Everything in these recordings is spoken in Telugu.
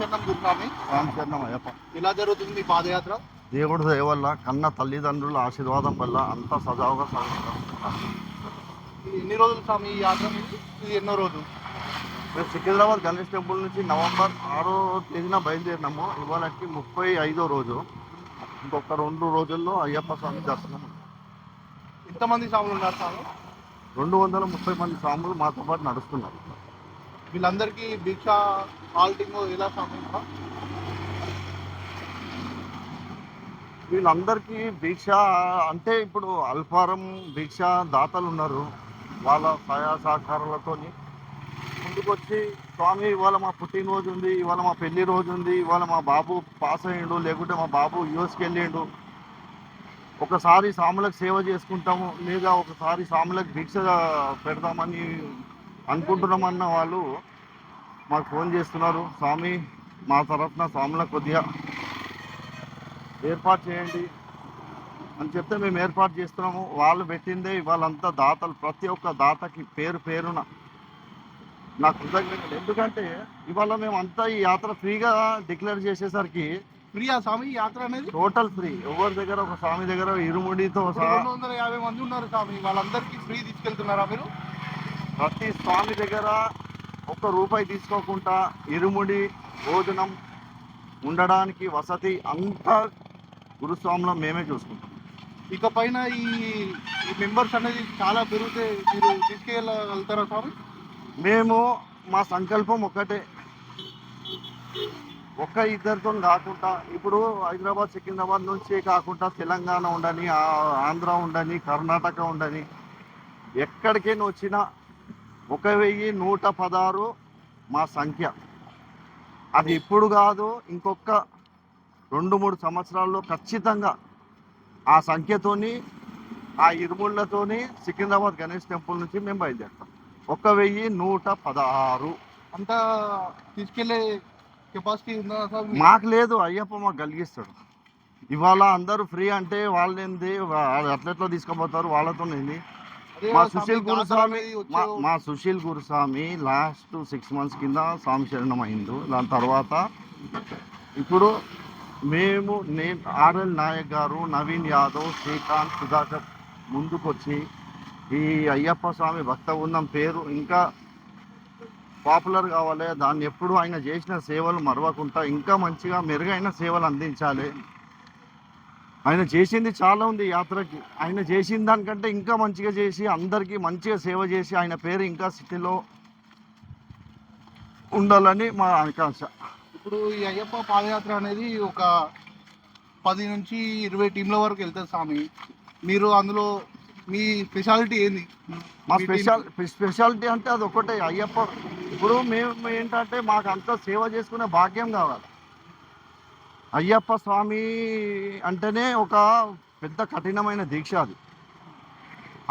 శరణం గురుస్వామి. స్వామి శరణం అయ్యప్ప. ఎలా జరుగుతుంది మీ పాదయాత్ర? దేవుడి దయ వల్ల, కన్న తల్లిదండ్రుల ఆశీర్వాదం వల్ల అంతా సజావుగా సాగుతుంది. ఎన్ని రోజులు స్వామి ఈ యాత్ర మీకు? ఇది ఎన్నో రోజు? మేము సికింద్రాబాద్ గణేష్ టెంపుల్ నుంచి నవంబర్ 6వ తేదీన బయలుదేరినాము. ఇవాళకి 35వ రోజు. ఇంకొక 2 రోజుల్లో అయ్యప్ప స్వామి దర్శనం. ఎంతమంది స్వాములు ఉన్నారు స్వామి? 230 మంది స్వాములు మాతో పాటు నడుస్తున్నారు. వీళ్ళందరికీ దీక్ష హాల్టింగ్ ఎలా స్వామి? వీళ్ళందరికీ దీక్ష అంటే ఇప్పుడు అల్పారం దీక్ష దాతలు ఉన్నారు. వాళ్ళ సహాయ సహకారాలతో ముందుకొచ్చి స్వామి ఇవాళ మా పుట్టినరోజు ఉంది, ఇవాళ మా పెళ్లి రోజు ఉంది, ఇవాళ మా బాబు పాస్ అయ్యిండు, లేకుంటే మా బాబు యూఎస్కి వెళ్ళిండు, ఒకసారి స్వాములకు సేవ చేసుకుంటాము లేదా ఒకసారి స్వాములకు దీక్ష పెడదామని అనుకుంటున్నామన్న వాళ్ళు మాకు ఫోన్ చేస్తున్నారు. స్వామి మా తరఫున స్వాములకు కొద్దిగా ఏర్పాటు చేయండి అని చెప్తే మేము ఏర్పాటు చేస్తున్నాము. వాళ్ళు పెట్టిందే వాళ్ళంతా దాతలు. ప్రతి ఒక్క దాతకి పేరు పేరున నా కృతజ్ఞతలు. ఎందుకంటే ఇవాళ మేము అంతా ఈ యాత్ర ఫ్రీగా డిక్లేర్ చేసేసరికి. ఫ్రీయా స్వామి ఈ యాత్ర అనేది? Total free. ఎవరి దగ్గర ఒక స్వామి దగ్గర ఇరుముడితో 250 మంది ఉన్నారు స్వామి, వాళ్ళందరికీ ఫ్రీ తీసుకెళ్తున్నారా మీరు? ప్రతి స్వామి దగ్గర ₹1 తీసుకోకుండా ఇరుముడి, భోజనం, ఉండడానికి వసతి అంతా గురుస్వామిలో మేమే చూసుకుంటాం. ఇక పైన ఈ మెంబర్స్ అనేది చాలా పెరిగితే మీరు తీసుకెళ్ళగలుగుతారా స్వామి? మేము మా సంకల్పం ఒకటే, ఒక్క ఇద్దరితో కాకుండా ఇప్పుడు హైదరాబాద్ సికింద్రాబాద్ నుంచి కాకుండా తెలంగాణ ఉండని, ఆంధ్ర ఉండని, కర్ణాటక ఉండని, ఎక్కడికి వచ్చినా 1116 మా సంఖ్య. అది ఇప్పుడు కాదు, ఇంకొక 2-3 సంవత్సరాల్లో ఖచ్చితంగా ఆ సంఖ్యతోని, ఆ ఇరుముళ్ళతోని సికింద్రాబాద్ గణేష్ టెంపుల్ నుంచి మేము బయలుదేరుతాం. 1116 అంతా తీసుకెళ్లే కెపాసిటీ ఉందా సార్? మాకు లేదు, అయ్యప్ప మాకు కలిగిస్తాడు. ఇవాళ అందరూ ఫ్రీ అంటే వాళ్ళేంది, అట్లెట్లా తీసుకుపోతారు, వాళ్ళతో ఏంది. మా సుశీల్ గురుస్వామి లాస్ట్ 6 months కింద స్వామి శరణం అయిండు. దాని తర్వాత ఇప్పుడు నేను ఆర్ఎల్ నాయక్ గారు, నవీన్ యాదవ్, శ్రీకాంత్, సుధాకర్ ముందుకొచ్చి ఈ అయ్యప్ప స్వామి భక్త బృందం పేరు ఇంకా పాపులర్ కావాలి. దాన్ని ఎప్పుడు ఆయన చేసిన సేవలు మరవకుండా ఇంకా మంచిగా మెరుగైన సేవలు అందించాలి. ఆయన చేసింది చాలా ఉంది యాత్రకి. ఆయన చేసిన దానికంటే ఇంకా మంచిగా చేసి అందరికీ మంచిగా సేవ చేసి ఆయన పేరు ఇంకా సిటీలో ఉండాలని మా ఆకాంక్ష. ఇప్పుడు ఈ అయ్యప్ప పాదయాత్ర అనేది ఒక 10 నుంచి 20 టీంల వరకు వెళ్తారు స్వామి. మీరు అందులో మీ స్పెషాలిటీ ఏంది? మా స్పెషాలిటీ అంటే అది ఒకటే అయ్యప్ప. ఇప్పుడు మేము ఏంటంటే మాకు అంతా సేవ చేసుకునే భాగ్యం కావాలి. అయ్యప్ప స్వామి అంటేనే ఒక పెద్ద కఠినమైన దీక్ష. అది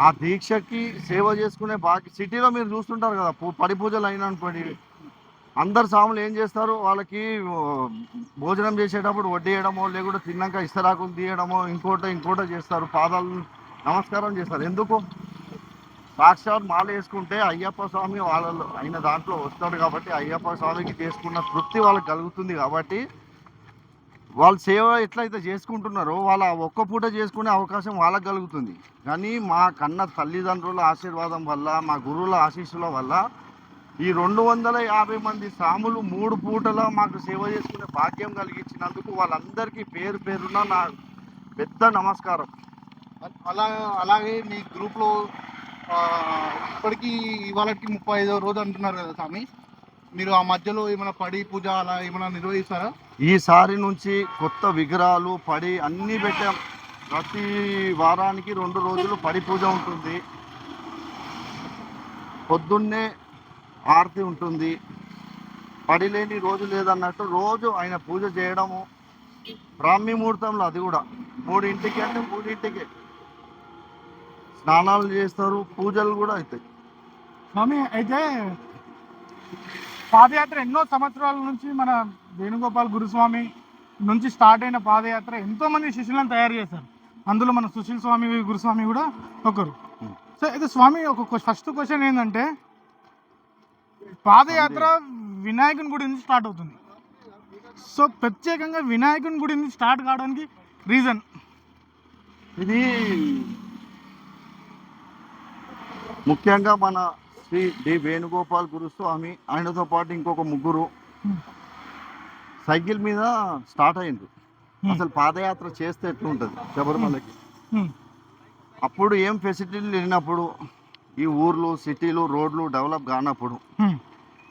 ఆ దీక్షకి సేవ చేసుకునే భాగ్యం. సిటీలో మీరు చూస్తుంటారు కదా, పడి పూజలు అయినా అనుకోండి, అందరు స్వాములు ఏం చేస్తారు, వాళ్ళకి భోజనం చేసేటప్పుడు వడ్డీయడమో లేకుంటే తిన్నాక ఇస్తరాకులు తీయడమో ఇంకోటో చేస్తారు, పాదాలు నమస్కారం చేస్తారు. ఎందుకు? సాక్షాత్ మాల వేసుకుంటే అయ్యప్ప స్వామి వాళ్ళలో అయిన దాంట్లో వస్తాడు కాబట్టి అయ్యప్ప స్వామికి చేసుకున్న తృప్తి వాళ్ళకి కలుగుతుంది. కాబట్టి వాళ్ళు సేవ ఎట్లయితే చేసుకుంటున్నారో వాళ్ళ ఒక్క పూట చేసుకునే అవకాశం వాళ్ళకి కలుగుతుంది. కానీ మా కన్న తల్లిదండ్రుల ఆశీర్వాదం వల్ల, మా గురువుల ఆశీస్సుల వల్ల ఈ 250 మంది స్వాములు 3 పూటలా మాకు సేవ చేసుకునే భాగ్యం కలిగించినందుకు వాళ్ళందరికీ పేరు పేరున నా పెద్ద నమస్కారం. అలాగే మీ గ్రూప్లో ఇప్పటికీ ఇవాళకి 35వ రోజు అంటున్నారు కదా స్వామి, మీరు ఆ మధ్యలో ఏమైనా పడి పూజ అలా ఏమైనా నిర్వహిస్తారా? ఈసారి నుంచి కొత్త విగ్రహాలు పడి అన్నీ పెట్టాం. ప్రతి వారానికి 2 రోజులు పడి పూజ ఉంటుంది. పొద్దున్నే ఆరతి ఉంటుంది. పడి లేని రోజు లేదన్నట్టు రోజు ఆయన పూజ చేయడము. బ్రాహ్మీ ముహూర్తంలో, అది కూడా 3ంటికి అంటే 3ంటికే స్నానాలు చేస్తారు, పూజలు కూడా అవుతాయి. స్వామి అయితే పాదయాత్ర ఎన్నో సంవత్సరాల నుంచి మన వేణుగోపాల్ గురుస్వామి నుంచి స్టార్ట్ అయిన పాదయాత్ర ఎంతోమంది శిష్యులను తయారు చేశారు. అందులో మన సుశీల్ స్వామి గురుస్వామి కూడా ఒకరు. సో అయితే స్వామి ఒక ఫస్ట్ క్వశ్చన్ ఏంటంటే, పాదయాత్ర వినాయకుని గుడి నుంచి స్టార్ట్ అవుతుంది. సో ప్రత్యేకంగా వినాయకుని గుడిని స్టార్ట్ కావడానికి రీజన్ ఇది ముఖ్యంగా మన శ్రీ డి వేణుగోపాల్ గురుస్వామి ఆయనతో పాటు ఇంకొక ముగ్గురు సైకిల్ మీద స్టార్ట్ అయింది. అసలు పాదయాత్ర చేస్తే ఎట్లుంటుంది శబరిమలకి. అప్పుడు ఏం ఫెసిలిటీలు లేనప్పుడు, ఈ ఊర్లు సిటీలు రోడ్లు డెవలప్ కానప్పుడు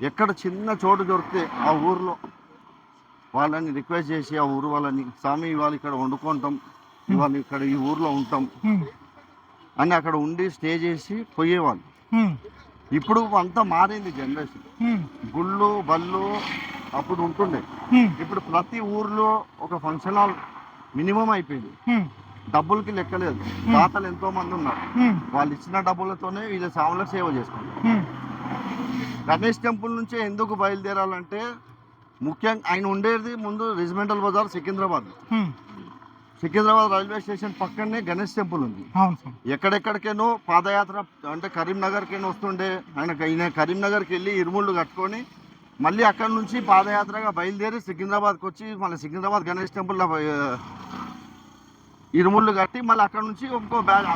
ఎక్కడ చిన్న చోటు దొరికితే ఆ ఊర్లో వాళ్ళని రిక్వెస్ట్ చేసి ఆ ఊరు వాళ్ళని, స్వామి ఇవాళ ఇక్కడ వండుకుంటాం, ఇవాళ ఇక్కడ ఈ ఊర్లో ఉంటాం అని అక్కడ ఉండి స్టే చేసి పోయేవాళ్ళు. ఇప్పుడు అంతా మారింది జనరేషన్. గుళ్ళు బళ్ళు అప్పుడు ఉంటుండే, ఇప్పుడు ప్రతి ఊర్లో ఒక ఫంక్షన్ హాల్ మినిమం అయిపోయింది. డబ్బులకి లెక్కలేదు. దాతలు ఎంతో మంది ఉన్నారు, వాళ్ళు ఇచ్చిన డబ్బులతోనే వీళ్ళ సాములకు సేవ చేసుకుంటారు. గణేష్ టెంపుల్ నుంచే ఎందుకు బయలుదేరాలంటే, ముఖ్యంగా ఆయన ఉండేది ముందు regimental Bazaar Secunderabad. Secunderabad railway station పక్కనే గణేష్ టెంపుల్ ఉంది. ఎక్కడెక్కడికేనో పాదయాత్ర అంటే కరీంనగర్కేనో వస్తుండే. ఈయన కరీంనగర్కి వెళ్ళి ఇరుముళ్ళు కట్టుకొని మళ్ళీ అక్కడ నుంచి పాదయాత్రగా బయలుదేరి సికింద్రాబాద్కి వచ్చి మళ్ళీ సికింద్రాబాద్ గణేష్ టెంపుల్లో ఇరుముళ్ళు కట్టి మళ్ళీ అక్కడ నుంచి ఇంకో బ్యాగ్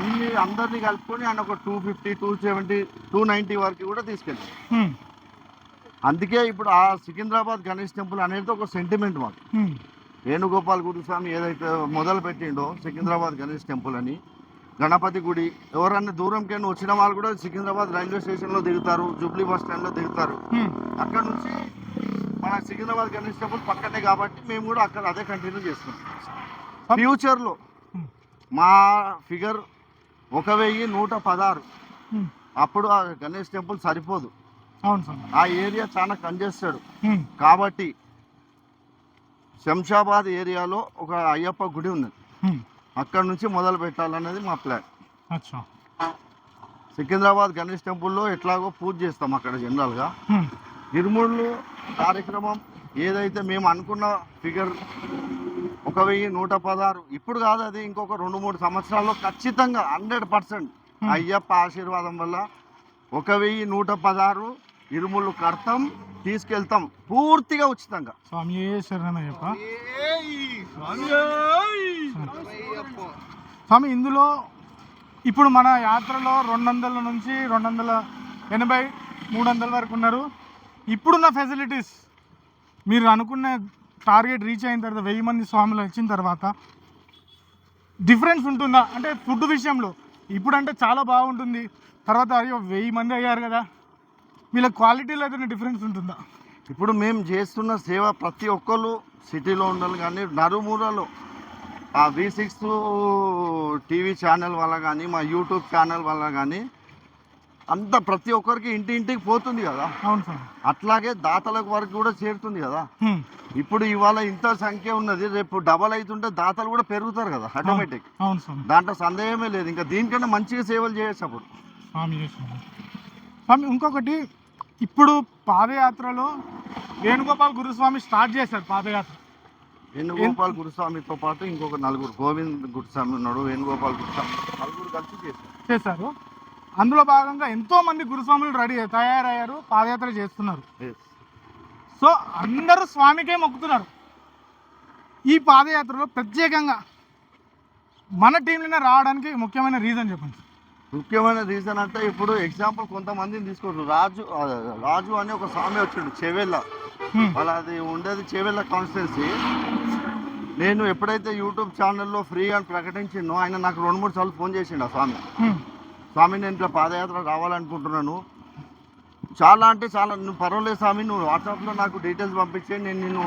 అందరినీ కలుపుకొని ఆయన ఒక 250, 270, 290 వరకు కూడా తీసుకెళ్ళారు. అందుకే ఇప్పుడు ఆ సికింద్రాబాద్ గణేష్ టెంపుల్ అనేది ఒక సెంటిమెంట్ మాకు. వేణుగోపాల్ గురుస్వామి ఏదైతే మొదలు పెట్టిండో సికింద్రాబాద్ గణేష్ టెంపుల్ అని, గణపతి గుడి, ఎవరన్నా దూరంకైనా వచ్చిన వాళ్ళు కూడా సికింద్రాబాద్ రైల్వే స్టేషన్లో దిగుతారు, జూబ్లీ బస్ స్టాండ్లో దిగుతారు. అక్కడ నుంచి మన సికింద్రాబాద్ గణేష్ టెంపుల్ పక్కనే కాబట్టి మేము కూడా అక్కడ అదే కంటిన్యూ చేస్తున్నాం. ఫ్యూచర్లో మా ఫిగర్ 1116. అప్పుడు ఆ గణేష్ టెంపుల్ సరిపోదు, ఆ ఏరియా చాలా కంజెస్టెడ్ కాబట్టి శంషాబాద్ ఏరియాలో ఒక అయ్యప్ప గుడి ఉన్నది, అక్కడ నుంచి మొదలు పెట్టాలన్నది మా ప్లాన్. సికింద్రాబాద్ గణేష్ టెంపుల్లో ఎట్లాగో పూజ చేస్తాం అక్కడ జనరల్గా. ఇరుముళ్ళు కార్యక్రమం ఏదైతే మేము అనుకున్న ఫిగర్ 1116, ఇప్పుడు కాదు, అది ఇంకొక 2-3 సంవత్సరాల్లో ఖచ్చితంగా 100% అయ్యప్ప ఆశీర్వాదం వల్ల 1116 ఇరుముళ్ళు కడతాం, తీసుకెళ్తాం పూర్తిగా ఉచితంగా. స్వామి ఇందులో ఇప్పుడు మన యాత్రలో 200 నుంచి 280, 300 వరకు ఉన్నారు. ఇప్పుడున్న ఫెసిలిటీస్ మీరు అనుకున్న టార్గెట్ రీచ్ అయిన తర్వాత 1000 మంది స్వాములు వచ్చిన తర్వాత డిఫరెన్స్ ఉంటుందా? అంటే ఫుడ్ విషయంలో ఇప్పుడంటే చాలా బాగుంటుంది, తర్వాత అయ్యో 1000 మంది అయ్యారు కదా, వీళ్ళ క్వాలిటీలో ఏదైనా డిఫరెన్స్ ఉంటుందా? ఇప్పుడు మేము చేస్తున్న సేవ ప్రతి ఒక్కళ్ళు సిటీలో ఉండాలి, కానీ నలుమూలలో ఆ V6 టీవీ ఛానల్ వల్ల కానీ మా యూట్యూబ్ ఛానల్ వల్ల కానీ అంత ప్రతి ఒక్కరికి ఇంటింటికి పోతుంది కదా. అవును సార్. అట్లాగే దాతలకు వరకు కూడా చేరుతుంది కదా. ఇప్పుడు ఇవాళ ఇంత సంఖ్య ఉన్నది, రేపు డబల్ అవుతుంటే దాతలు కూడా పెరుగుతారు కదా ఆటోమేటిక్. అవును సార్, దాంట్లో సందేహమే లేదు. ఇంకా దీనికన్నా మంచిగా సేవలు చేయొచ్చు అప్పుడు. స్వామి ఇంకొకటి, ఇప్పుడు పాదయాత్రలో వేణుగోపాల్ గురుస్వామి స్టార్ట్ చేశారు పాదయాత్ర. వేణుగోపాల్ గురుస్వామితో పాటు ఇంకొక 4 గోవింద్ గురుస్వామి ఉన్నాడు, వేణుగోపాల్ గురుస్వామి, 4 కలిసి చేశారు. అందులో భాగంగా ఎంతో మంది గురుస్వాములు తయారయ్యారు, పాదయాత్ర చేస్తున్నారు. సో అందరూ స్వామికే మొక్కుతున్నారు. ఈ పాదయాత్రలో ప్రత్యేకంగా మన టీంలోనే రావడానికి ముఖ్యమైన రీజన్ చెప్పండి. ముఖ్యమైన రీజన్ అంటే ఇప్పుడు ఎగ్జాంపుల్ కొంతమందిని తీసుకోవచ్చు. రాజు అని ఒక స్వామి వచ్చాడు చెవెళ్ళ, వాళ్ళ అది ఉండేది చెవెళ్ళ కాన్స్టిట్యున్సీ. నేను ఎప్పుడైతే యూట్యూబ్ ఛానల్లో ఫ్రీ అని ప్రకటించిందో ఆయన నాకు 2-3 సార్లు ఫోన్ చేసిండు. ఆ స్వామి నేను ఇట్లా పాదయాత్ర రావాలనుకుంటున్నాను, చాలా అంటే చాలా, నువ్వు పర్వాలేదు స్వామి, నువ్వు వాట్సాప్లో నాకు డీటెయిల్స్ పంపించే, నేను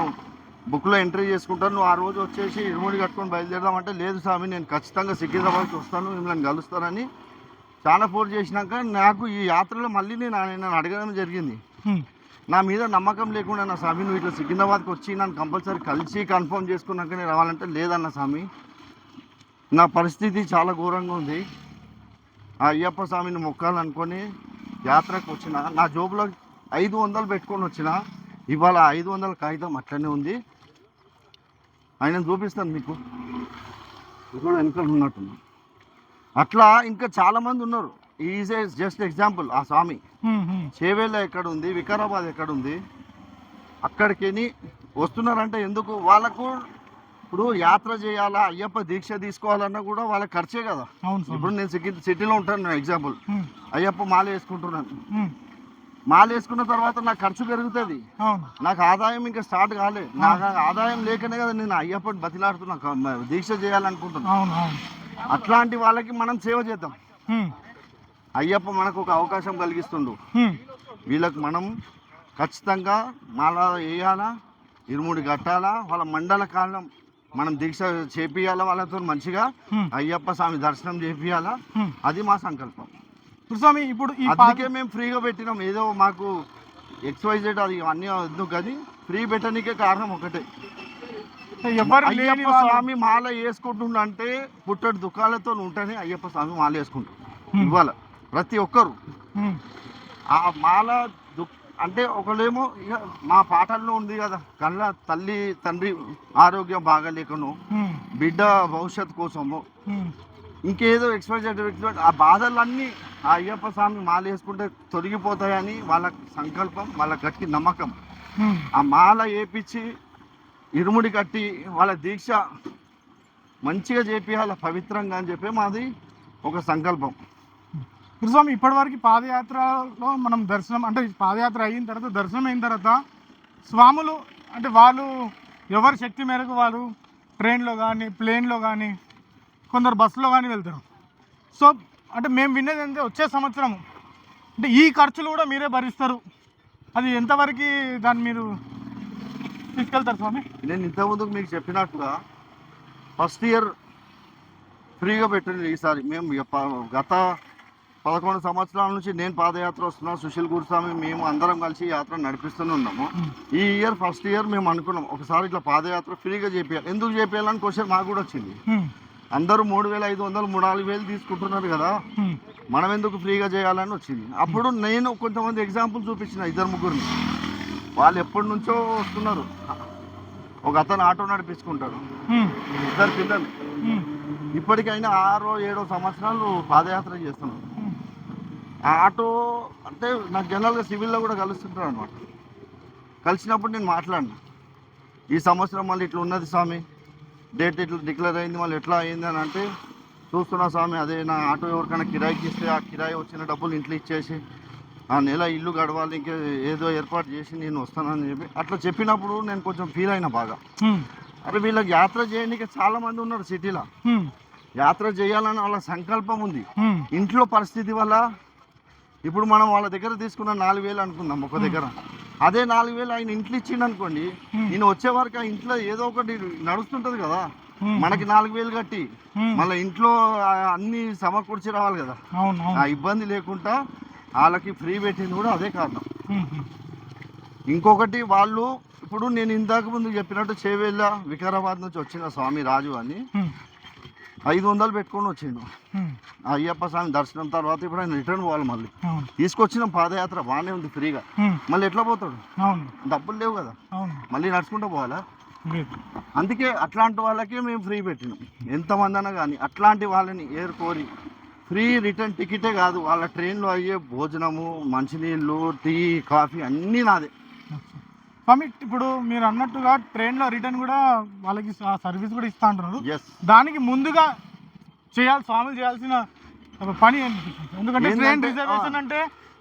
బుక్లో ఎంట్రీ చేసుకుంటాను, నువ్వు ఆ రోజు వచ్చేసి ఇరుముడి కట్టుకొని బయలుదేరదామంటే, లేదు స్వామి నేను ఖచ్చితంగా సికింద్రాబాద్కి వస్తాను, మిమ్మల్ని కలుస్తానని చాలా ఫోర్స్ చేసినాక నాకు ఈ యాత్రలో మళ్ళీ నేను అడగడం జరిగింది. నా మీద నమ్మకం లేకుండా, నా స్వామి నువ్వు ఇట్లా సికింద్రాబాద్కి వచ్చి నన్ను కంపల్సరీ కలిసి కన్ఫర్మ్ చేసుకున్నాకనే రావాలంటే, లేదన్న స్వామి నా పరిస్థితి చాలా ఘోరంగా ఉంది, ఆ అయ్యప్ప స్వామిని మొక్కాలనుకొని యాత్రకు వచ్చిన, నా జోబులో 500 పెట్టుకొని వచ్చిన, ఇవాళ 500 కాగితం అట్లనే ఉంది. ఆయన చూపిస్తాను మీకు, ఇప్పుడు వెనుకలు ఉన్నట్టున్నా. అట్లా ఇంకా చాలామంది ఉన్నారు. Is just example. ఆ స్వామి చేవేళ్ళ ఎక్కడ ఉంది, వికారాబాద్ ఎక్కడ ఉంది, అక్కడికి వస్తున్నారంటే ఎందుకు వాళ్ళకు ఇప్పుడు యాత్ర చేయాలా అయ్యప్ప దీక్ష తీసుకోవాలన్నా కూడా వాళ్ళకి ఖర్చే కదా. అవును స్వామి. ఇప్పుడు నేను సిటీలో ఉంటాను, ఎగ్జాంపుల్ ఉమ్, అయ్యప్ప మాల వేసుకుంటున్నాను. ఉమ్, మాల వేసుకున్న తర్వాత నాకు ఖర్చు పెరుగుతుంది, అవును. నాకు ఆదాయం ఇంకా స్టార్ట్ కాలే. నాకు ఆదాయం లేకనే కదా నేను అయ్యప్పని బతిలాడుతున్నా, దీక్ష చేయాలనుకుంటున్నా. అవును అవును. అట్లాంటి వాళ్ళకి మనం సేవ చేద్దాం. ఉమ్, అయ్యప్ప మనకు ఒక అవకాశం కలిగిస్తుండు. ఉమ్, వీళ్ళకి మనం ఖచ్చితంగా మాల వేయాలా, ఇరుముడి కట్టాలా, వాళ్ళ మండల కాలం మనం దీక్ష చేపియాలా, వాళ్ళతో మంచిగా ఉమ్, అయ్యప్ప స్వామి దర్శనం చేపియాలా. ఉమ్. అది మా సంకల్పం. గురుస్వామి ఇప్పుడు ఈ అందుకే మేము ఫ్రీగా పెట్టినాం. ఏదో మాకు XYZ అది అన్నీ ఎందుకు, కానీ ఫ్రీ పెట్టడానికే కారణం ఒకటే, ఎవరు లేని అయ్యప్ప వాళ్ళు- స్వామి మాల వేసుకుంటుండంటే పుట్టడి దుఃఖాలతో ఉంటేనే అయ్యప్ప స్వామి మాల వేసుకుంటాం. ఇవాళ ప్రతి ఒక్కరు ఉమ్, ఆ మాల అంటే ఒకళ్ళేమో ఇక మా పాటల్లో ఉంది కదా, కళ్ళ తల్లి తండ్రి ఆరోగ్యం బాగాలేకను, ఉమ్, బిడ్డ భవిష్యత్తు కోసము, ఉమ్, ఇంకేదో XYZ ఆ బాధలన్నీ ఆ అయ్యప్ప స్వామి మాల వేసుకుంటే తొలగిపోతాయని వాళ్ళ సంకల్పం, వాళ్ళ గట్టి నమ్మకం. ఉమ్. ఆ మాల వేపించి ఇరుముడి కట్టి వాళ్ళ దీక్ష మంచిగా చేపియాల పవిత్రంగా అని చెప్పి మాది ఒక సంకల్పం. గురుస్వామి ఇప్పటివరకు పాదయాత్రలో మనం దర్శనం అంటే పాదయాత్ర అయిన తర్వాత దర్శనం అయిన తర్వాత స్వాములు అంటే వాళ్ళు ఎవరి శక్తి మేరకు వాళ్ళు ట్రైన్లో కానీ ప్లేన్లో కానీ కొందరు బస్సులో కానీ వెళ్తారు. సో అంటే మేము వినేది ఏంటంటే వచ్చే సంవత్సరం అంటే ఈ ఖర్చులు కూడా మీరే భరిస్తారు. అది ఎంతవరకు దాన్ని మీరు తీసుకెళ్తారు స్వామి? నేను ఇంతకుముందుకు మీకు చెప్పినట్టుగా ఫస్ట్ ఇయర్ ఫ్రీగా పెట్టింది. ఈసారి మేము గత 11 సంవత్సరాల నుంచి నేను పాదయాత్ర వస్తున్నాను, సుశీల్ గురుస్వామి మేము అందరం కలిసి యాత్ర నడిపిస్తూనే ఉన్నాము. ఈ ఇయర్ ఫస్ట్ ఇయర్ మేము అనుకున్నాం ఒకసారి ఇట్లా పాదయాత్ర ఫ్రీగా చేపియాలి. ఎందుకు చేపియాలని క్వశ్చన్ మాకు కూడా వచ్చింది. అందరూ 3,500 4,000 తీసుకుంటున్నారు కదా, మనం ఎందుకు ఫ్రీగా చేయాలని వచ్చింది. అప్పుడు నేను కొంతమంది ఎగ్జాంపుల్ చూపించిన 2-3 వాళ్ళు ఎప్పటి నుంచో వస్తున్నారు. ఒక అతను ఆటో నడిపించుకుంటాడు, 2 పిల్లలు, ఇప్పటికైనా 6-7 సంవత్సరాలు పాదయాత్ర చేస్తున్నారు. ఆ ఆటో అంటే నాకు జనరల్గా సివిల్లో కూడా కలుస్తుంటారు అనమాట. కలిసినప్పుడు నేను మాట్లాడినా, ఈ సంవత్సరం మళ్ళీ ఇట్లా ఉన్నది స్వామి, డేట్ ఇట్లా డిక్లేర్ అయింది, మళ్ళీ ఎట్లా అయింది అని అంటే, చూస్తున్నా స్వామి అదే నా ఆటో ఎవరికైనా కిరాయికి ఇస్తే ఆ కిరాయి వచ్చిన డబ్బులు ఇంట్లో ఇచ్చేసి ఆ నెల ఇల్లు గడవాలి, ఇంకా ఏదో ఏర్పాటు చేసి నేను వస్తానని చెప్పి అట్లా చెప్పినప్పుడు నేను కొంచెం ఫీల్ అయినా బాగా. అరే వీళ్ళకి యాత్ర చేయడానికి చాలా మంది ఉన్నారు సిటీలో, యాత్ర చేయాలని వాళ్ళ సంకల్పం ఉంది. ఇంట్లో పరిస్థితి వల్ల ఇప్పుడు మనం వాళ్ళ దగ్గర తీసుకున్న 4,000 అనుకుందాం ఒక దగ్గర, అదే 4,000 ఆయన ఇంట్లో ఇచ్చిండు అనుకోండి, నేను వచ్చే వరకు ఆ ఇంట్లో ఏదో ఒకటి నడుస్తుంటది కదా, మనకి 4,000 కట్టి మళ్ళీ ఇంట్లో అన్ని సమకూర్చి రావాలి కదా. ఆ ఇబ్బంది లేకుండా వాళ్ళకి ఫ్రీ పెట్టింది కూడా అదే కారణం. ఇంకొకటి వాళ్ళు ఇప్పుడు నేను ఇందాక ముందు చెప్పినట్టు చేవేళ్ళ వికారాబాద్ నుంచి వచ్చిన స్వామి రాజు అని 500 పెట్టుకొని వచ్చిండు అయ్యప్ప స్వామి దర్శనం తర్వాత. ఇప్పుడు ఆయన రిటర్న్ పోవాలి, మళ్ళీ తీసుకొచ్చిన పాదయాత్ర బాగానే ఉంది ఫ్రీగా, మళ్ళీ ఎట్లా పోతాడు, డబ్బులు లేవు కదా, మళ్ళీ నడుచుకుంటూ పోవాలా. అందుకే అట్లాంటి వాళ్ళకే మేము ఫ్రీ పెట్టినాం. ఎంతమంది అన్నా కానీ అట్లాంటి వాళ్ళని ఏరుకోరి ఫ్రీ రిటర్న్ టికెటే కాదు, వాళ్ళ ట్రైన్లో అయ్యే భోజనము, మంచినీళ్ళు, టీ, కాఫీ అన్నీ నాదే. స్వామి ఇప్పుడు మీరు అన్నట్టుగా ట్రైన్లో రిటర్న్ కూడా వాళ్ళకి సర్వీస్ కూడా ఇస్తా అంటున్నారు. Yes. దానికి ముందుగా స్వాములు చేయాల్సిన పని ఏంటి? ఎందుకంటే ట్రైన్ రిజర్వేషన్ అంటే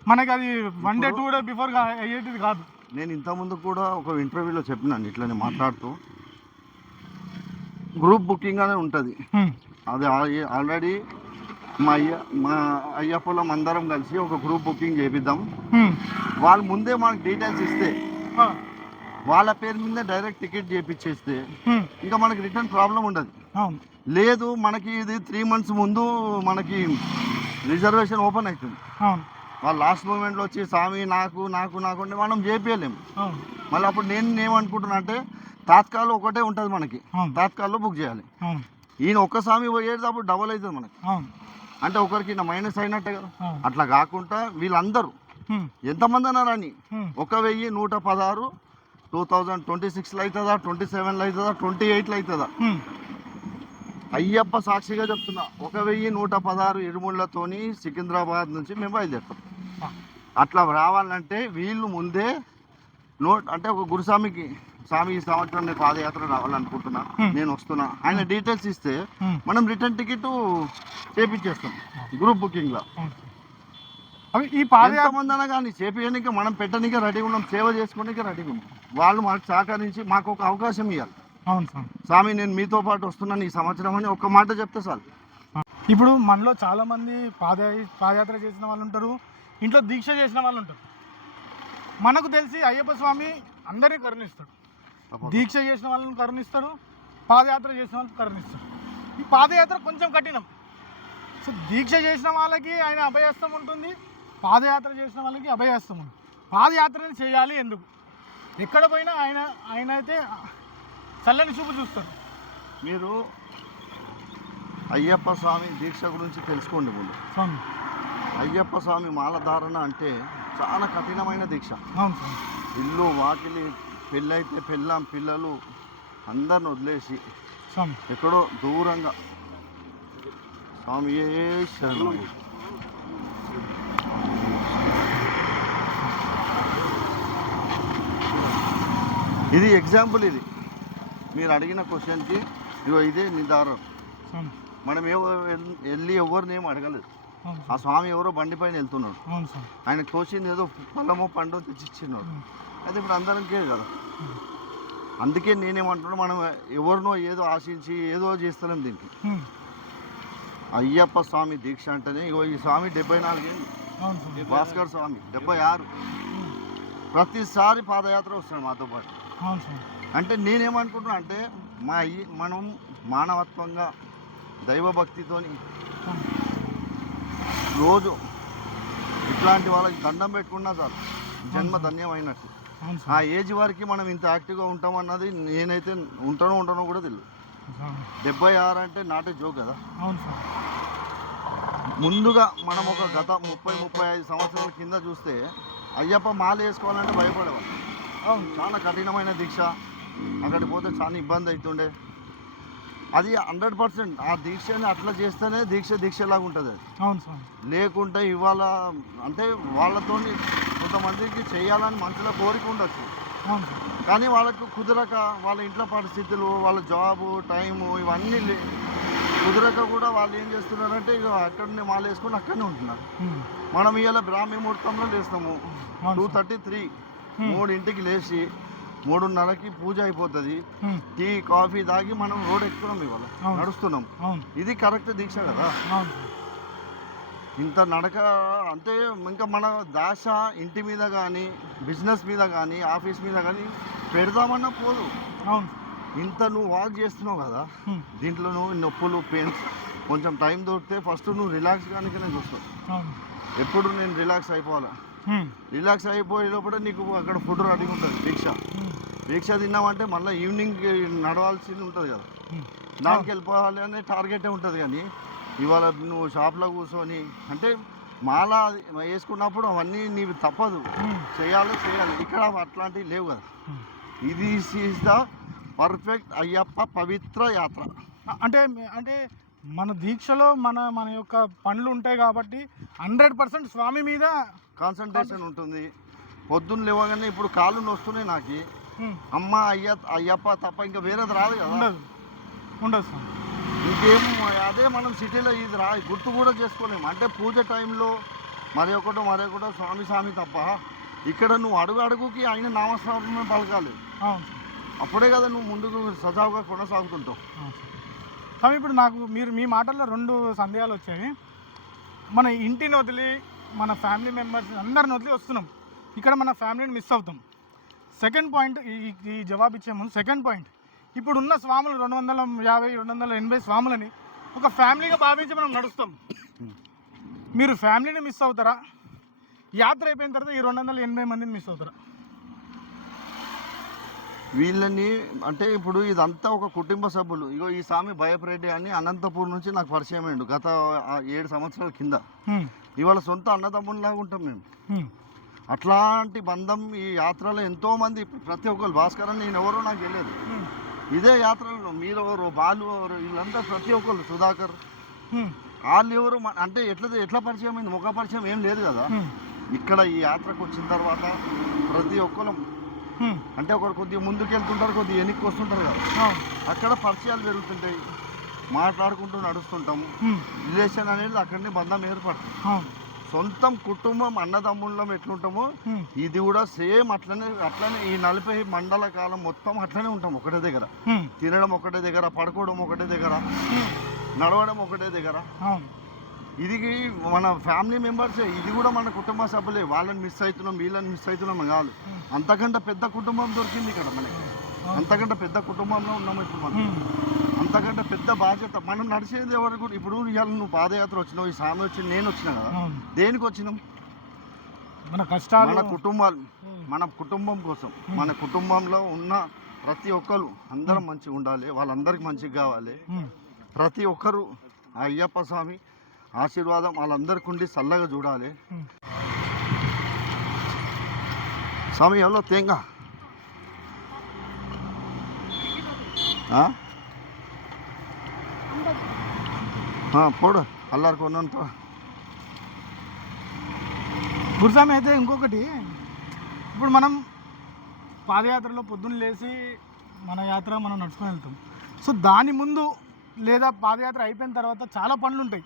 మనకి అది 1 day 2 day బిఫోర్ అయ్యేది కాదు. నేను ఇంతకుముందు కూడా ఒక ఇంటర్వ్యూలో చెప్పినాను ఇట్లనే మాట్లాడుతూ, గ్రూప్ బుకింగ్ అనే ఉంటుంది. అది ఆల్రెడీ మా అయ్యప్పలం అందరం కలిసి ఒక గ్రూప్ బుకింగ్ చేపిద్దాం. వాళ్ళు ముందే మనకు డీటెయిల్స్ ఇస్తే వాళ్ళ పేరు మీద డైరెక్ట్ టికెట్ చేపించేస్తే ఇంకా మనకి రిటర్న్ ప్రాబ్లం ఉండదు. లేదు మనకి ఇది 3 months ముందు మనకి రిజర్వేషన్ ఓపెన్ అవుతుంది, వాళ్ళు లాస్ట్ మూమెంట్లో వచ్చి స్వామి నాకు నాకు నాకు అంటే మనం చేపించలేము. మళ్ళీ అప్పుడు నేను ఏమనుకుంటున్నా అంటే తాత్కాల్ ఒకటే ఉంటుంది మనకి, తాత్కాల్లో బుక్ చేయాలి. ఈయన ఒక్క స్వామి పోయేటప్పుడు డబల్ అవుతుంది మనకి, అంటే ఒకరికి మైనస్ అయినట్టే కదా. అట్లా కాకుండా వీళ్ళందరూ ఎంతమంది అన్నారని 1,116 2026లో అవుతుందా, 27లో అవుతుందా, 28లో అవుతుందా, అయ్యప్ప సాక్షిగా చెప్తున్నా 1,116 ఇరుముళ్ళతోని సికింద్రాబాద్ నుంచి మేము బయలుదేరుతాం. అట్లా రావాలంటే వీళ్ళు ముందే అంటే ఒక గురుస్వామికి స్వామి ఈ సంవత్సరం నేను పాదయాత్ర రావాలనుకుంటున్నా, నేను వస్తున్నా, ఆయన డీటెయిల్స్ ఇస్తే మనం రిటర్న్ టికెట్ చేపించేస్తాం గ్రూప్ బుకింగ్లో. అవి ఈ పాదయాత్ర ఎంతమంది అన్నా కానీ చేపించడానికి మనం పెట్టడానికి రెడీగా ఉన్నాం, సేవ చేసుకోవడానికి రెడీగా ఉన్నాం. వాళ్ళు మాకు సహకరించి మాకు ఒక అవకాశం ఇవ్వాలి. అవును సార్. స్వామి నేను మీతో పాటు వస్తున్నాను ఈ సంవత్సరం అని ఒక్క మాట చెప్తే చాలు. ఇప్పుడు మనలో చాలామంది పాదయాత్ర చేసిన వాళ్ళు ఉంటారు, ఇంట్లో దీక్ష చేసిన వాళ్ళు ఉంటారు. మనకు తెలిసి అయ్యప్ప స్వామి అందరినీ కరుణిస్తాడు. దీక్ష చేసిన వాళ్ళని కరుణిస్తాడు, పాదయాత్ర చేసిన వాళ్ళని కరుణిస్తాడు. ఈ పాదయాత్ర కొంచెం కఠినం. సో దీక్ష చేసిన వాళ్ళకి ఆయన అభయహస్తం ఉంటుంది, పాదయాత్ర చేసిన వాళ్ళకి అభయహస్తం ఉంటుంది. పాదయాత్రని చేయాలి ఎందుకు? ఎక్కడ పోయినా ఆయన అయితే చల్లని చూపు చూస్తారు. మీరు అయ్యప్ప స్వామి దీక్ష గురించి తెలుసుకోండి ముందు. స్వామి అయ్యప్ప స్వామి మాలధారణ అంటే చాలా కఠినమైన దీక్ష. అవును స్వామి. ఇల్లు వాకిలి పెళ్ళైతే పెళ్ళాం పిల్లలు అందరిని వదిలేసి స్వామి ఎక్కడో దూరంగా స్వామి శరణం. ఇది ఎగ్జాంపుల్. ఇది మీరు అడిగిన క్వశ్చన్కి ఇగో ఇదే నిదానం. స్వామి మనం వెళ్ళి ఎవరిని ఏం అడగలేదు. అవును ఆ స్వామి ఎవరో బండి పైన వెళ్తున్నాడు, అవును స్వామి. ఆయన తోచింది ఏదో పళ్ళమో పండు తెచ్చిచ్చిన్నాడు. అయితే ఇప్పుడు అందరికీ కదా. అందుకే నేనేమంటున్నా, మనం ఎవరినో ఏదో ఆశించి ఏదో చేస్తలేం దీనికి. అయ్యప్ప స్వామి దీక్ష అంటేనే ఇగో ఈ స్వామి 74 ఏళ్ళు, అవును స్వామి. భాస్కర్ స్వామి 76. ప్రతిసారి పాదయాత్ర వస్తాడు మాతో పాటు. అవును స్వామి. అంటే నేనేమనుకుంటున్నా అంటే మనం మానవత్వంగా దైవభక్తితోని రోజు ఇట్లాంటి వాళ్ళకి దండం పెట్టుకున్నా చాలు, జన్మ ధన్యమైనట్టు. అవును ఆ స్వామి. ఏజ్ వరకు మనం ఇంత యాక్టివ్గా ఉంటామన్నది నేనైతే ఉంటానో కూడా తెలియదు. స్వామి. 76 అంటే నాటే జోక్ కదా. అవును స్వామి. ముందుగా మనం ఒక గత 30-35 సంవత్సరాల కింద చూస్తే అయ్యప్ప మాల వేసుకోవాలంటే భయపడేవాళ్ళు. అవును. చాలా కఠినమైన దీక్ష, అక్కడికి పోతే చాలా ఇబ్బంది అవుతుండే. అది 100% ఆ దీక్షని అట్లా చేస్తేనే దీక్షలాగా ఉంటుంది అది. అవును స్వామి. లేకుంటే ఇవాళ అంటే వాళ్ళతో కొంతమందికి చేయాలని మనసులో కోరిక ఉండొచ్చు, అవును స్వామి. కానీ వాళ్ళకు కుదరక వాళ్ళ ఇంట్లో పరిస్థితులు, వాళ్ళ జాబు టైము ఇవన్నీ కుదరక కూడా వాళ్ళు ఏం చేస్తున్నారంటే ఇక అక్కడనే మాల వేసుకొని అక్కడనే ఉంటున్నారు. మనం ఇవాళ బ్రాహ్మీ ముహూర్తంలో లేస్తాము 2:33, 3ంటికి లేచి 3:30కి పూజ అయిపోతుంది. టీ కాఫీ తాగి మనం రోడ్ ఎక్కుతున్నాం, ఇవాళ నడుస్తున్నాం. ఇది కరెక్ట్ దీక్ష కదా. ఇంత నడక అంటే ఇంకా మన దాశ ఇంటి మీద కానీ బిజినెస్ మీద కానీ ఆఫీస్ మీద కానీ పెడదామన్నా పోదు. ఇంత నువ్వు వాక్ చేస్తున్నావు కదా, దీంట్లో నువ్వు నొప్పులు పెయిన్స్ కొంచెం టైం దొరికితే ఫస్ట్ నువ్వు రిలాక్స్ కానీ చూస్తావు. ఎప్పుడు నేను రిలాక్స్ అయిపోవాలా, రిలాక్స్ అయిపోయేటప్పుడు నీకు అక్కడ ఫుడ్ రెడీ ఉంటుంది. దీక్ష తిన్నామంటే మళ్ళీ ఈవినింగ్ నడవాల్సింది ఉంటుంది కదా, దానికి వెళ్ళిపోవాలి అనే టార్గెటే ఉంటుంది. కానీ ఇవాళ నువ్వు షాప్లో కూర్చొని అంటే మాల వేసుకున్నప్పుడు అవన్నీ నీవు తప్పదు, చేయాలి. ఇక్కడ అట్లాంటివి లేవు కదా. ఇది ఈజ్ ద పర్ఫెక్ట్ అయ్యప్ప పవిత్ర యాత్ర. అంటే మన దీక్షలో మన యొక్క పనులు ఉంటాయి కాబట్టి 100% స్వామి మీద కాన్సన్ట్రేషన్ ఉంటుంది. పొద్దున్న లేవగానే ఇప్పుడు కాళ్ళు నొస్తున్నాయి నాకు, అమ్మ అయ్యప్ప తప్ప ఇంకా వేరేది రాదు కదా. ఉండదు సార్. ఇంకేం అదే మనం సిటీలో ఇది గుర్తు కూడా చేసుకోలేము. అంటే పూజ టైంలో మరొకటో స్వామి తప్ప ఇక్కడ నువ్వు అడుగుకి ఆయన నామస్మరణ పలకాలి. అప్పుడే కదా నువ్వు ముందుకు సజావుగా కొనసాగుతుంటావు. స్వామి ఇప్పుడు నాకు మీ మాటల్లో 2 సందేహాలు వచ్చాయి. మన ఇంటిని వదిలి మన ఫ్యామిలీ మెంబర్స్ అందరిని వదిలి వస్తున్నాం, ఇక్కడ మన ఫ్యామిలీని మిస్ అవుతాం. సెకండ్ పాయింట్, ఈ జవాబు ఇచ్చే ముందు సెకండ్ పాయింట్, ఇప్పుడున్న స్వాములు 250-280 స్వాములని ఒక ఫ్యామిలీగా భావించి మనం నడుస్తాం. మీరు ఫ్యామిలీని మిస్ అవుతారా? యాత్ర అయిపోయిన తర్వాత ఈ 280 మందిని మిస్ అవుతారా? వీళ్ళని అంటే ఇప్పుడు ఇదంతా ఒక కుటుంబ సభ్యులు. ఇగో ఈ స్వామి భయపరెడ్డి అని అనంతపూర్ నుంచి నాకు పరిచయం అయ్యిండు గత 7 సంవత్సరాల కింద. ఇవాళ సొంత అన్నదమ్ముల్లాగా ఉంటాం మేము. అట్లాంటి బంధం ఈ యాత్రలో ఎంతోమంది, ప్రతి ఒక్కరు భాస్కర్ అని నేను ఎవరో నాకు తెలియదు. ఇదే యాత్రలో మీరు ఎవరు, బాలు ఎవరు, వీళ్ళంతా ప్రతి ఒక్కరు, సుధాకర్ వాళ్ళు ఎవరు అంటే ఎట్లా పరిచయం అయింది? ముఖ పరిచయం ఏం లేదు కదా. ఇక్కడ ఈ యాత్రకు వచ్చిన తర్వాత ప్రతి ఒక్కరు అంటే ఒకరు కొద్దిగా ముందుకు వెళ్తుంటారు, కొద్దిగా వెనక్కి వస్తుంటారు కదా, అవును అక్కడ పరిచయాలు పెరుగుతుంటాయి, మాట్లాడుకుంటూ నడుస్తుంటాము, రిలేషన్ అనేది అక్కడనే బంధం ఏర్పడుతుంది. అవును సొంతం కుటుంబం అన్నదమ్ముళ్ళం ఎట్లుంటామో ఇది కూడా సేమ్ అట్లనే ఈ 40 మండల కాలం మొత్తం అట్లనే ఉంటాం. ఒకటే దగ్గర తినడం, ఒకటే దగ్గర పడుకోవడం, ఒకటే దగ్గర నడవడం, ఒకటే దగ్గర. అవును ఇది మన ఫ్యామిలీ మెంబర్సే, ఇది కూడా మన కుటుంబ సభ్యులే. వాళ్ళని మిస్ అవుతున్నాం, వీళ్ళని మిస్ అవుతున్నాం కాదు. అంతకంటే పెద్ద కుటుంబం దొరికింది ఇక్కడ మనకి, అంతకంటే పెద్ద కుటుంబంలో ఉన్నాము ఇప్పుడు మనం. అంతకంటే పెద్ద బాధ్యత మనం నడిచేది ఎవరు కూడా. ఇప్పుడు ఇవాళ నువ్వు పాదయాత్ర వచ్చినావు, ఈ సామి వచ్చి నేను వచ్చినా కదా, దేనికి వచ్చినాం? మన కష్టాలు, మన కుటుంబాలు, మన కుటుంబం కోసం. మన కుటుంబంలో ఉన్న ప్రతి ఒక్కరు అందరం మంచిగా ఉండాలి, వాళ్ళందరికీ మంచిగా కావాలి. ప్రతి ఒక్కరు ఆ అయ్యప్ప స్వామి ఆశీర్వాదం వాళ్ళందరికీ ఉండి చల్లగా చూడాలి. స్వామి ఎవరో తేంగా పోడు అల్లారు కొన్నంత గురుస్వామి. అయితే ఇంకొకటి, ఇప్పుడు మనం పాదయాత్రలో పొద్దున్న లేచి మన యాత్ర మనం నడుచుకొని వెళ్తాం. సో దాని ముందు లేదా పాదయాత్ర అయిపోయిన తర్వాత చాలా పనులు ఉంటాయి.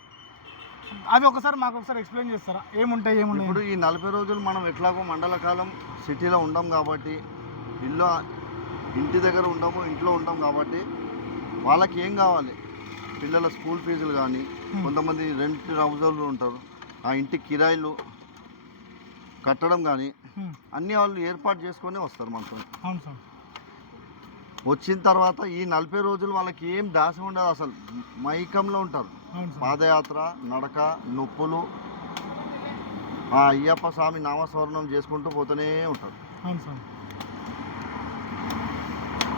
అవి ఒకసారి మాకు ఒకసారి ఎక్స్ప్లెయిన్ చేస్తారా? ఏముంటాయి? ఇప్పుడు ఈ 40 రోజులు మనం ఎట్లాగో మండల కాలం సిటీలో ఉంటాం కాబట్టి, ఇంటి దగ్గర ఉంటాము, ఇంట్లో ఉంటాం కాబట్టి వాళ్ళకి ఏం కావాలి, పిల్లల స్కూల్ ఫీజులు కానీ, కొంతమంది రెంట్ హౌజులు ఉంటారు, ఆ ఇంటి కిరాయిలు కట్టడం కానీ అన్నీ వాళ్ళు ఏర్పాటు చేసుకొని వస్తారు మనతో. అవును సార్. వచ్చిన తర్వాత ఈ 40 రోజులు వాళ్ళకి ఏం దాసి ఉండదు, అసలు మైకంలో ఉంటారు. పాదయాత్ర, నడక, నొప్పులు, ఆ అయ్యప్ప స్వామి నామస్మరణం చేసుకుంటూ పోతూనే ఉంటారు. అవును సార్.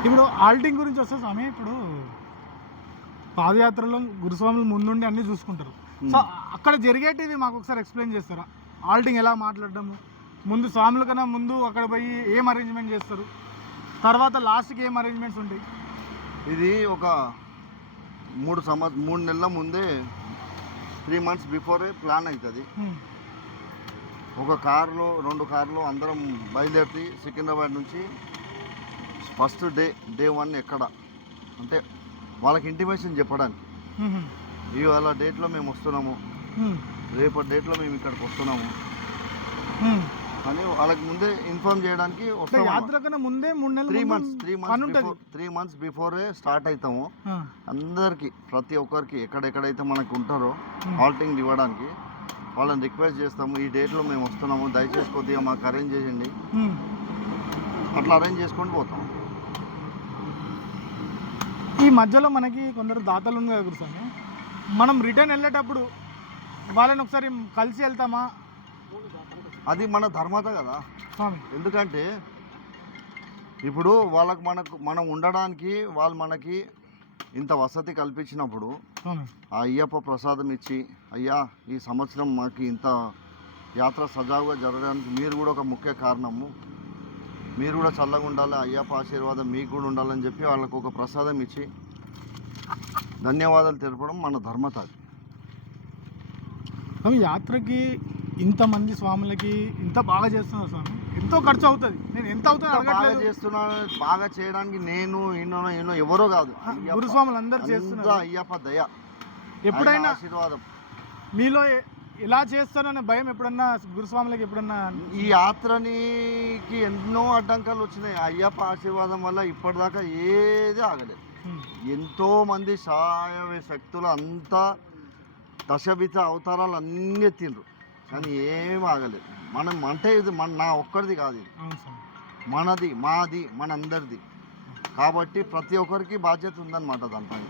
ఇప్పుడు ఆల్టింగ్ గురించి వస్తే స్వామి, ఇప్పుడు పాదయాత్రలో గురుస్వాములు ముందుండి అన్నీ చూసుకుంటారు. సో అక్కడ జరిగేటివి మాకు ఒకసారి ఎక్స్ప్లెయిన్ చేస్తారా? ఆల్టింగ్ ఎలా మాట్లాడడము, ముందు స్వాముల కన్నా ముందు అక్కడ పోయి ఏం అరేంజ్మెంట్ చేస్తారు, తర్వాత లాస్ట్కి ఏం అరేంజ్మెంట్స్ ఉంటాయి? ఇది ఒక 3 నెలల ముందే 3 months బిఫోరే ప్లాన్ అవుతుంది. ఒక కారులో 2 కార్లు అందరం బయలుదేరి సికింద్రాబాద్ నుంచి ఫస్ట్ డే 1 ఎక్కడ అంటే వాళ్ళకి ఇంటిమేషన్ చెప్పడానికి, ఇవాళ డేట్లో మేము వస్తున్నాము, రేపటి డేట్లో మేము ఇక్కడికి వస్తున్నాము అని వాళ్ళకి ముందే ఇన్ఫార్మ్ చేయడానికి వస్తాం. యాత్ర కన్నా ముందే 3 months బిఫోరే స్టార్ట్ అవుతాము. అందరికి ప్రతి ఒక్కరికి ఎక్కడెక్కడైతే మనకు ఉంటారో హాల్టింగ్ ఇవ్వడానికి వాళ్ళని రిక్వెస్ట్ చేస్తాము, ఈ డేట్లో మేము వస్తున్నాము, దయచేసి కొద్దిగా మాకు అరేంజ్ చేయండి. అట్లా అరేంజ్ చేసుకొని పోతాం. ఈ మధ్యలో మనకి కొందరు దాతలు ఉంది కదా గురుస్వామి, మనం రిటర్న్ వెళ్ళేటప్పుడు వాళ్ళని ఒకసారి కలిసి వెళ్తామా? అది మన ధర్మత కదా స్వామి. ఎందుకంటే ఇప్పుడు వాళ్ళకు మనం ఉండడానికి వాళ్ళు మనకి ఇంత వసతి కల్పించినప్పుడు ఆ అయ్యప్ప ప్రసాదం ఇచ్చి, అయ్యా ఈ సంవత్సరం మాకు ఇంత యాత్ర సజావుగా జరగడానికి మీరు కూడా ఒక ముఖ్య కారణము, మీరు కూడా చల్లగా ఉండాలి, అయ్యప్ప ఆశీర్వాదం మీకు కూడా ఉండాలని చెప్పి వాళ్ళకు ఒక ప్రసాదం ఇచ్చి ధన్యవాదాలు తెలపడం మన ధర్మత. అది యాత్రకి ఇంతమంది స్వాములకి ఇంత బాగా చేస్తున్నారు స్వామి, ఎంతో ఖర్చు అవుతుంది. నేను ఎంత అవుతుంది బాగా చేస్తున్నాను, బాగా చేయడానికి నేను ఎన్నో ఎవరో కాదు, గురుస్వాములు అందరూ చేస్తున్నారు. అయ్యప్ప దయ, ఎప్పుడైనా ఆశీర్వాదం. మీలో ఎలా చేస్తారనే భయం ఎప్పుడన్నా గురుస్వాములకి ఎప్పుడన్నా? ఈ యాత్రనికి ఎన్నో అడ్డంకాలు వచ్చినాయి, అయ్యప్ప ఆశీర్వాదం వల్ల ఇప్పటిదాకా ఏది ఆగలేదు. ఎంతో మంది సహాయ శక్తులు అంతా దశవిధ అవతారాలు అన్నీ ఎత్తిండ్రు, కానీ ఏం ఆగలేదు. మనం అంటే ఇది నా ఒక్కరిది కాదు, ఇది మనది, మాది, మనందరిది. కాబట్టి ప్రతి ఒక్కరికి బాధ్యత ఉందన్నమాట దానిపైన.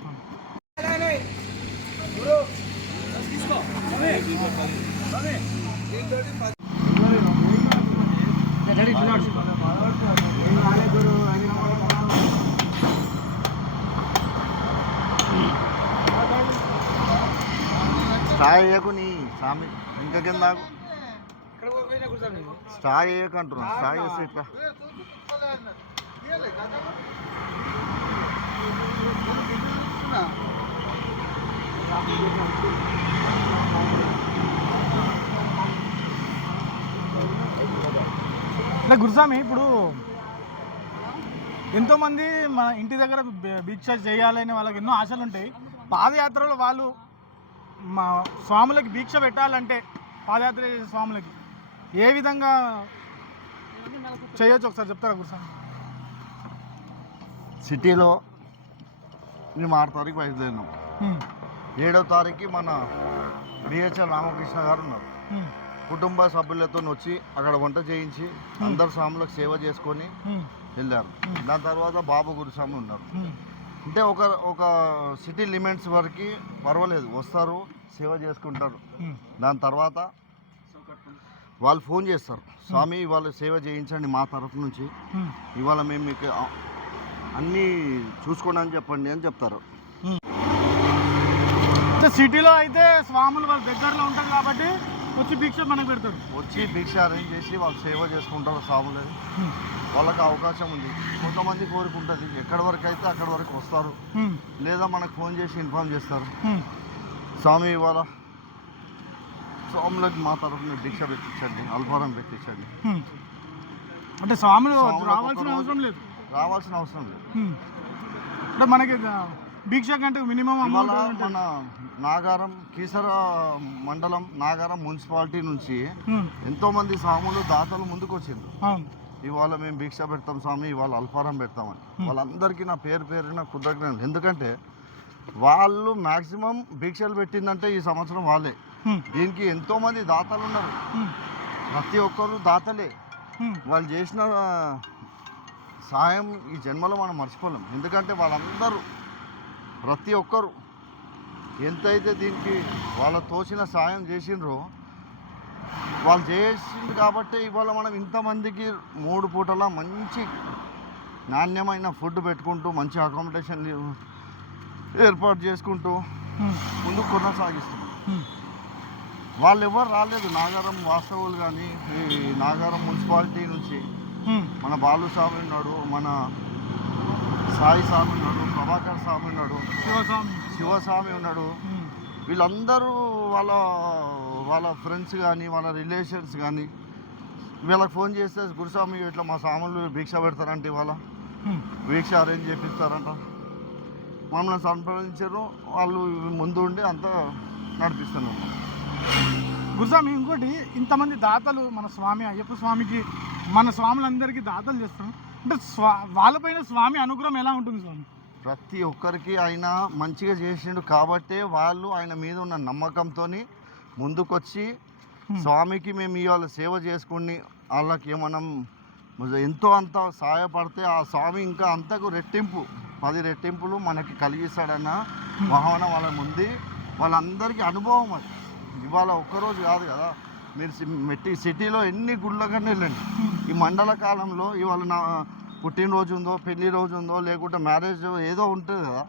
స్టాయ్ వేయకు నీ స్వామి, ఇంకా కింద స్టాయ్ వేయకంటున్నా, స్టాయ్ వేస్తే ఇట్లా గురుస్వామి. ఇప్పుడు ఎంతోమంది మన ఇంటి దగ్గర భిక్ష చేయాలని వాళ్ళకి ఎన్నో ఆశలు ఉంటాయి. పాదయాత్రలో వాళ్ళు మా స్వాములకి భిక్ష పెట్టాలంటే పాదయాత్ర చేసే స్వాములకి ఏ విధంగా చేయొచ్చు ఒకసారి చెప్తారా గురుస్వామి? సిటీలో మేము 6 తారీఖు బయలుదేరినాం. 7వ తారీఖు మన బిహెచ్ఎల్ రామకృష్ణ గారు ఉన్నారు. కుటుంబ సభ్యులతో వచ్చి అక్కడ వంట చేయించి అందరు స్వాములకు సేవ చేసుకొని వెళ్ళారు. దాని తర్వాత బాబు గురుస్వామి ఉన్నారు. అంటే ఒక సిటీ లిమిట్స్ వరకు పర్వాలేదు, వస్తారు సేవ చేసుకుంటారు. దాని తర్వాత వాళ్ళు ఫోన్ చేస్తారు, స్వామి ఇవాళ సేవ చేయించండి మా తరఫు నుంచి, ఇవాళ మేము మీకు అన్నీ చూసుకోండి అని చెప్పండి అని చెప్తారు. సిటీలో అయితే స్వాములు వాళ్ళ దగ్గరలో ఉంటారు కాబట్టి వచ్చి భిక్ష మనకు పెడతారు. వచ్చి భిక్ష అరేంజ్ చేసి వాళ్ళు సేవ చేసుకుంటారు స్వాములు. వాళ్ళకి అవకాశం ఉంది. కొంతమంది కోరుకుంటుంది ఎక్కడి వరకు అయితే అక్కడి వరకు వస్తారు, లేదా మనకు ఫోన్ చేసి ఇన్ఫార్మ్ చేస్తారు, స్వామి ఇవాళ స్వాములకు మా తరఫున భిక్ష పెట్టించండి, అల్పారం పెట్టించండి. అంటే స్వాములు రావాల్సిన అవసరం లేదు. అంటే మనకి భిక్ష కంటే మినిమం మన నాగారం కీసర మండలం నాగారం మున్సిపాలిటీ నుంచి ఎంతోమంది స్వాములు దాతలు ముందుకు వచ్చిండ్రు. ఇవాళ మేము భిక్ష పెడతాం స్వామి, ఇవాళ అల్పారం పెడతామని. వాళ్ళందరికీ నా పేరున కృతజ్ఞతలు. ఎందుకంటే వాళ్ళు మ్యాక్సిమం భిక్షలు పెట్టిందంటే ఈ సంవత్సరం వాళ్ళే. దీనికి ఎంతోమంది దాతలు ఉన్నారు, ప్రతి ఒక్కరు దాతలే. వాళ్ళు చేసిన సాయం ఈ జన్మలో మనం మర్చిపోలేం. ఎందుకంటే వాళ్ళందరూ ప్రతి ఒక్కరు ఎంతైతే దీనికి వాళ్ళ తోచిన సాయం చేసిండ్రో వాళ్ళు చేసింది కాబట్టి ఇవాళ మనం ఇంతమందికి 3 పూటల మంచి నాణ్యమైన ఫుడ్ పెట్టుకుంటూ మంచి అకామిడేషన్ ఏర్పాటు చేసుకుంటూ ముందుకు కొనసాగిస్తున్నాం. వాళ్ళు ఎవరు రాలేదు, నాగారం వాస్తవులు కానీ ఈ నాగారం మున్సిపాలిటీ నుంచి మన బాలు స్వామి ఉన్నాడు, మన సాయి స్వామి ఉన్నాడు, ప్రభాకర్ స్వామి ఉన్నాడు, శివస్వామి ఉన్నాడు. వీళ్ళందరూ వాళ్ళ ఫ్రెండ్స్ కానీ వాళ్ళ రిలేషన్స్ కానీ వీళ్ళకి ఫోన్ చేస్తే గురుస్వామి ఇట్లా మా స్వాములు భిక్ష పెడతారంటే ఇవాళ భిక్ష అరేంజ్ చేపిస్తారంట. మమ్మల్ని సంప్రదించారు, వాళ్ళు ముందు ఉండి అంతా నడిపిస్తున్నాం. గురుస్వామి ఇంకోటి, ఇంతమంది దాతలు మన స్వామి అయ్యప్ప స్వామికి మన స్వాములందరికీ దాతలు చేస్తాం అంటే వాళ్ళపైన స్వామి అనుగ్రహం ఎలా ఉంటుంది స్వామి? ప్రతి ఒక్కరికి ఆయన మంచిగా చేసిండు కాబట్టే వాళ్ళు ఆయన మీద ఉన్న నమ్మకంతో ముందుకొచ్చి స్వామికి మేము ఇవాళ సేవ చేసుకుని వాళ్ళకి మనం ఎంతో అంత సహాయపడితే ఆ స్వామి ఇంకా అంతకు రెట్టింపు 10 రెట్టింపులు మనకి కలిగిస్తాడన్న భావన వాళ్ళ ముందు వాళ్ళందరికీ అనుభవం. అది ఇవాళ ఒక్కరోజు కాదు కదా, మీరు సిటీలో ఎన్ని గుళ్ళకన్నా వెళ్ళండి. ఈ మండల కాలంలో ఇవాళ నా పుట్టినరోజు ఉందో, పెళ్లి రోజు ఉందో, లేకుంటే మ్యారేజ్ ఏదో ఉంటుంది కదా,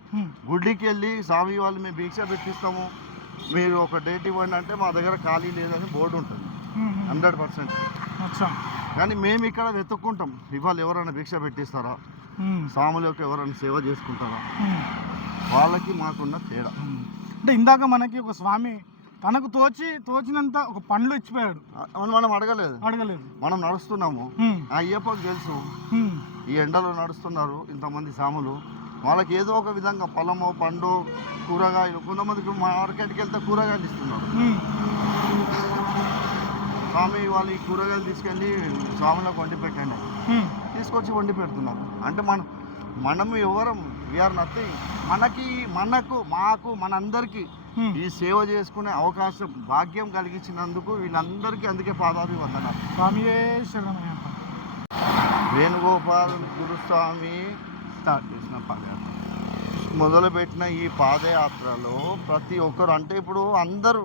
గుడికి వెళ్ళి స్వామి వాళ్ళు మేము భిక్ష పెట్టిస్తాము, మీరు ఒక డేట్ ఇవ్వండి అంటే మా దగ్గర ఖాళీ లేదని బోర్డు ఉంటుంది 100%. కానీ మేము ఇక్కడ వెతుక్కుంటాం, ఇవాళ ఎవరైనా భిక్ష పెట్టిస్తారా, స్వాములకు ఎవరైనా సేవ చేసుకుంటారా, వాళ్ళకి మాకున్న తేడా. అంటే ఇందాక మనకి ఒక స్వామి తనకు తోచినంత ఒక పండ్లు ఇచ్చిపోయాడు, మనం అడగలేదు, మనం నడుస్తున్నాము. అయ్యప్పకు తెలుసు ఈ ఎండలో నడుస్తున్నారు ఇంతమంది స్వాములు, వాళ్ళకి ఏదో ఒక విధంగా పొలమో పండు కూరగాయలు, కొంతమందికి మార్కెట్కి వెళ్తే కూరగాయలు ఇస్తున్నారు. స్వామి వాళ్ళు ఈ కూరగాయలు తీసుకెళ్ళి స్వాములకు వండి పెట్టండి, తీసుకొచ్చి వండి పెడుతున్నారు. అంటే మనము ఎవరం, వీఆర్ నథింగ్. మాకు మనందరికీ ఈ సేవ చేసుకునే అవకాశం భాగ్యం కలిగించినందుకు వీళ్ళందరికీ అందుకే పాదాభివందనాలు. స్వామియే శరణమయ్యప్ప. వేణుగోపాల్ గురుస్వామి స్టార్ట్ చేసిన పాదయాత్ర, మొదలుపెట్టిన ఈ పాదయాత్రలో ప్రతి ఒక్కరు, అంటే ఇప్పుడు అందరూ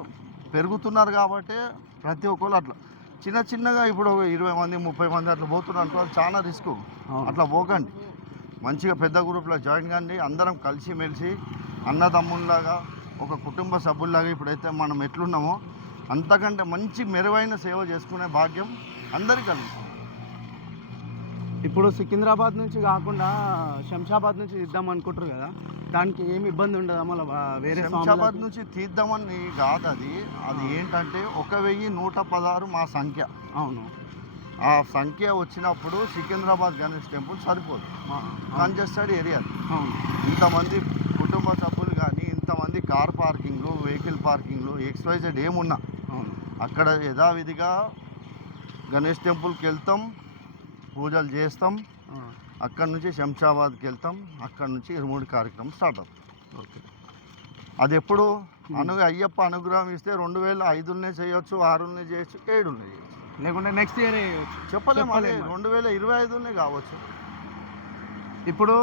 పెరుగుతున్నారు కాబట్టి ప్రతి ఒక్కరు అట్లా చిన్నగా ఇప్పుడు 20 మంది 30 మంది అట్లా పోతున్నారు అనుకో, అది చాలా రిస్క్. అట్లా పోకండి, మంచిగా పెద్ద గ్రూప్లో జాయిన్ కండి. అందరం కలిసిమెలిసి అన్నదమ్ముల్లాగా ఒక కుటుంబ సభ్యుల్లాగా ఇప్పుడైతే మనం ఎట్లున్నామో అంతకంటే మంచి మెరుగైన సేవ చేసుకునే భాగ్యం అందరికీ కలుగుతుంది. ఇప్పుడు సికింద్రాబాద్ నుంచి కాకుండా శంషాబాద్ నుంచి తీద్దాం అనుకుంటారు కదా, దానికి ఏమి ఇబ్బంది ఉండదా? మళ్ళీ వేరే శంషాబాద్ నుంచి తీద్దామని కాదు, అది ఏంటంటే 1116 మా సంఖ్య. అవును, ఆ సంఖ్య వచ్చినప్పుడు సికింద్రాబాద్ గణేష్ టెంపుల్ సరిపోదు, కంజెస్టెడ్ ఏరియా. అవును. ఇంతమంది కుటుంబ సభ్యులు కానీ ఇంతమంది కార్ పార్కింగ్లు వెహికల్ పార్కింగ్లు XYZ ఏమున్నా అవును. అక్కడ యథావిధిగా గణేష్ టెంపుల్కి వెళ్తాం, పూజలు చేస్తాం, అక్కడ నుంచి శంషాబాద్కి వెళ్తాం, అక్కడ నుంచి ఇరుముడి కార్యక్రమం స్టార్ట్ అవుతుంది. ఓకే. అది ఎప్పుడు అయ్యప్ప అనుగ్రహం ఇస్తే 2005 చేయొచ్చు, 6 చేయొచ్చు, 7 చేయొచ్చు, లేకుంటే నెక్స్ట్ ఇయర్ చెప్పలేము. అదే 2025 కావచ్చు. ఇప్పుడు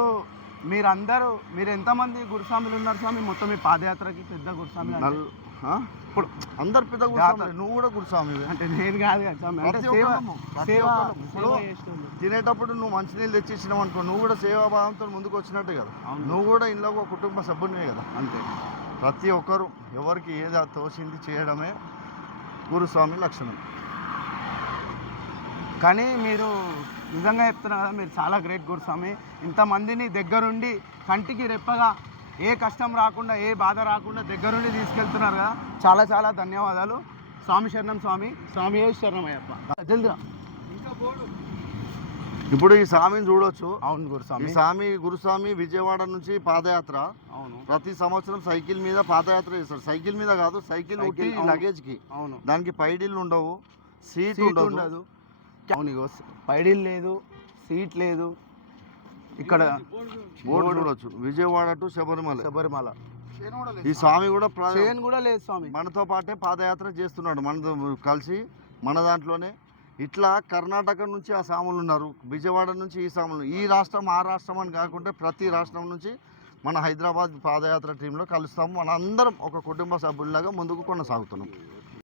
మీరు ఎంతమంది గురుస్వాములు ఉన్నారు స్వామి మొత్తం మీ పాదయాత్రకి? పెద్ద గురుస్వామి ఇప్పుడు అందరు పెద్ద గురుస్వామి, నువ్వు కూడా గురుస్వామి. అంటే నేను కాదు కదా స్వామి, అంటే ఇప్పుడు తినేటప్పుడు నువ్వు మంచినీళ్ళు తెచ్చి ఇచ్చినావు అనుకో, నువ్వు కూడా సేవాభావంతో ముందుకు వచ్చినట్టే కదా. నువ్వు కూడా ఇంట్లో ఒక కుటుంబ సభ్యునివే కదా. అంతే. ప్రతి ఒక్కరు ఎవరికి ఏది తోచింది చేయడమే గురుస్వామి లక్షణం. కానీ మీరు నిజంగా చెప్తున్నారు కదా, మీరు చాలా గ్రేట్ గురుస్వామి. ఇంతమందిని దగ్గరుండి కంటికి రెప్పగా ఏ కష్టం రాకుండా ఏ బాధ రాకుండా దగ్గరుండి తీసుకెళ్తున్నారు కదా, చాలా చాలా ధన్యవాదాలు. స్వామి శరణం స్వామి. స్వామి శరణం అయ్యప్ప. జల్దిరా. ఇప్పుడు ఈ స్వామిని చూడొచ్చు. అవును గురుస్వామి. ఈ గురుస్వామి విజయవాడ నుంచి పాదయాత్ర. అవును. ప్రతి సంవత్సరం సైకిల్ మీద పాదయాత్ర చేస్తాడు. సైకిల్ మీద కాదు, సైకిల్ ఒకటి లగేజ్కి. అవును. దానికి పైడీలు ఉండవు, సీట్ ఉండదు. అవును, పైడీలు లేదు, సీట్ లేదు. ఇక్కడ బోర్డు చూడొచ్చు, విజయవాడ టు శబరిమల. ఈ ఈ స్వామి కూడా ట్రైన్ కూడా లేదు స్వామి. మనతో పాటే పాదయాత్ర చేస్తున్నాడు, మనతో కలిసి మన దాంట్లోనే. ఇట్లా కర్ణాటక నుంచి ఆ స్వాములు ఉన్నారు, విజయవాడ నుంచి ఈ స్వాములు. ఈ రాష్ట్రం ఆ రాష్ట్రం అని కాకుండా ప్రతి రాష్ట్రం నుంచి మన హైదరాబాద్ పాదయాత్ర టీంలో కలుస్తాము. మన అందరం ఒక కుటుంబ సభ్యుల్లాగా ముందుకు కొనసాగుతున్నాం.